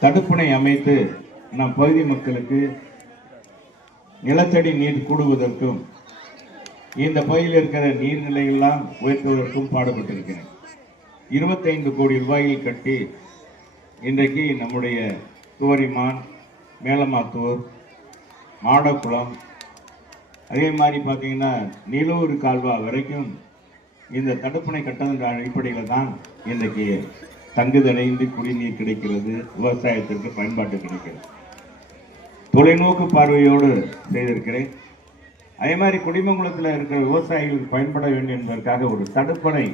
தடுப்பணை அமைத்து நம் பகுதி மக்களுக்கு நிலத்தடி நீர் கூடுவதற்கும் இந்த பகுதியில் இருக்கிற நீர்நிலையெல்லாம் உயர்த்துவதற்கும் பாடுபட்டிருக்கிறேன். 25 கோடி ரூபாயில் கட்டி இன்றைக்கு நம்முடைய துவரிமான், மேலமாத்தூர், மாடக்குளம், அதே மாதிரி பார்த்தீங்கன்னா நீலூர் கால்வா வரைக்கும் இந்த தடுப்பணை கட்டண அடிப்படையில் தான் இன்றைக்கு தங்குதடைந்து குடிநீர் கிடைக்கிறது, விவசாயத்திற்கு பயன்பாட்டு கிடைக்கிறது. தொலைநோக்கு பார்வையோடு செய்திருக்கிறேன். அதே மாதிரி குடிமங்கலத்தில் இருக்கிற விவசாயிகளுக்கு பயன்பட வேண்டும் என்பதற்காக ஒரு தடுப்பணை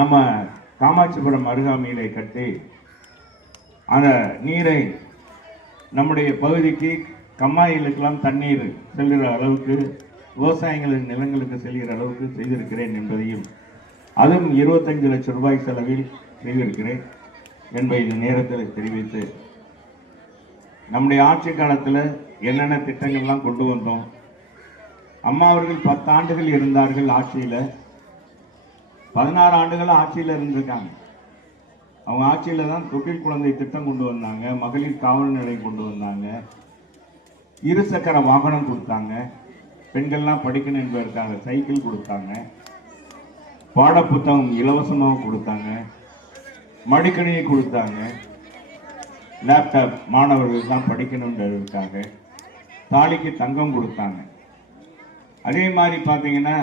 நம்ம காமாட்சிபுரம் அருகாமையிலே கட்டி அந்த நீரை நம்முடைய பகுதிக்கு கம்மாயிலுக்கெல்லாம் தண்ணீர் செல்கிற அளவுக்கு, விவசாயிகளின் நிலங்களுக்கு செல்கிற அளவுக்கு செய்திருக்கிறேன் என்பதையும், அதுவும் 25 லட்சம் ரூபாய் செலவில் செய்திருக்கிறேன் என்பதை இந்த நேரத்தில் தெரிவித்து, நம்முடைய ஆட்சி காலத்தில் என்னென்ன திட்டங்கள்லாம் கொண்டு வந்தோம். அம்மா அவர்கள் 10 ஆண்டுகள் இருந்தார்கள் ஆட்சியில், 16 ஆண்டுகள் ஆட்சியில் இருந்திருக்காங்க. அவங்க ஆட்சியில் தான் தொட்டில் குழந்தை திட்டம் கொண்டு வந்தாங்க, மகளிர் காவல் நிலையம் கொண்டு வந்தாங்க, இருசக்கர வாகனம் கொடுத்தாங்க, பெண்கள்லாம் படிக்கணும் என்பதற்காக சைக்கிள் கொடுத்தாங்க, பாடப்புத்தகம் இலவசமாக கொடுத்தாங்க, மடிக்கணினி கொடுத்தாங்க, லேப்டாப் மாணவர்கள் தான் படிக்கணுன்றதுக்காக தாலிக்கு தங்கம் கொடுத்தாங்க. அதே மாதிரி பார்த்தீங்கன்னா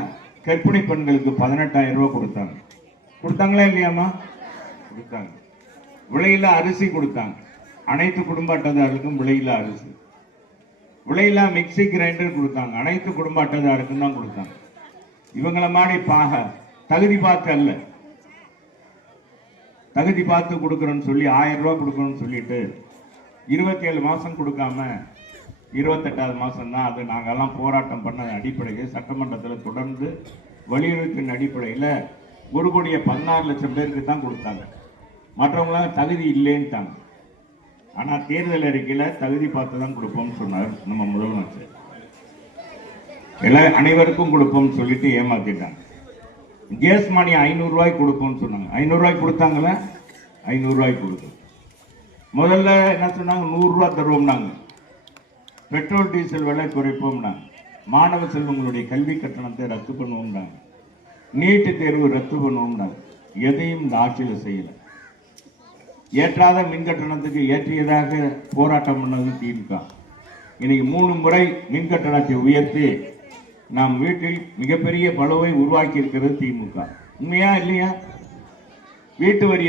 கர்ப்பிணி பெண்களுக்கு 18,000 ரூபாய் கொடுத்தாங்க. கொடுத்தாங்களா இல்லையாமா? கொடுத்தாங்க. விலையில்லா அரிசி கொடுத்தாங்க. அனைத்து குடும்ப அட்டைதாரருக்கும் விலையில்லா அரிசி. விலையில்லா மிக்சி கிரைண்டர் கொடுத்தாங்க. அனைத்து குடும்ப அட்டைதாருக்கும் தான் கொடுத்தாங்க. இவங்கள மாதிரி தகுதி பார்த்து அல்ல, தகுதி பார்த்து கொடுக்கறோன்னு சொல்லி 1000 ரூபாய் கொடுக்கணும்னு சொல்லிட்டு 27 மாசம் கொடுக்காம 28வது மாசம் தான் அது நாங்கெல்லாம் போராட்டம் பண்ண அடிப்படையில் சட்டமன்றத்தில் தொடர்ந்து வலியுறுத்தின் அடிப்படையில் 1,16 லட்சம் பேருக்கு தான் கொடுத்தாங்க. மற்றவங்களாம் தகுதி இல்லைன்ட்டாங்க. ஆனால் தேர்தல் அறிக்கையில் தகுதி பார்த்து தான் கொடுப்போம்னு சொன்னார் நம்ம முதலமைச்சர். அனைவருக்கும் கொடுப்போம்னு சொல்லிட்டு ஏமாத்திட்டாங்க. கேஸ் மணி 500 ரூபாய் கொடுப்போம்னு சொன்னாங்க. 500 ரூபாய் கொடுத்தாங்களா? 500 ரூபாய் கொடுத்தோம். முதல்ல என்ன சொன்னாங்க? 100 ரூபாய் தருவோம்னாங்க. பெட்ரோல் டீசல் விலை குறைப்போம்னாங்க. மாணவ செல்வங்களுடைய கல்வி கட்டணத்தை ரத்து பண்ணுவோம்னாங்க. நீட்டு தேர்வு ரத்து பண்ணுவோம்னாங்க. எதையும் இந்த ஆட்சியில் செய்யல. ஏற்றாத மின் கட்டணத்துக்கு ஏற்றியதாக போராட்டம் பண்ணது திமுக. இன்னைக்கு 3 முறை மின் கட்டணத்தை உயர்த்தி நாம் வீட்டில் மிகப்பெரிய பளுவை உருவாக்கி இருக்கிறது திமுக. உண்மையா இல்லையா? வீட்டு வரி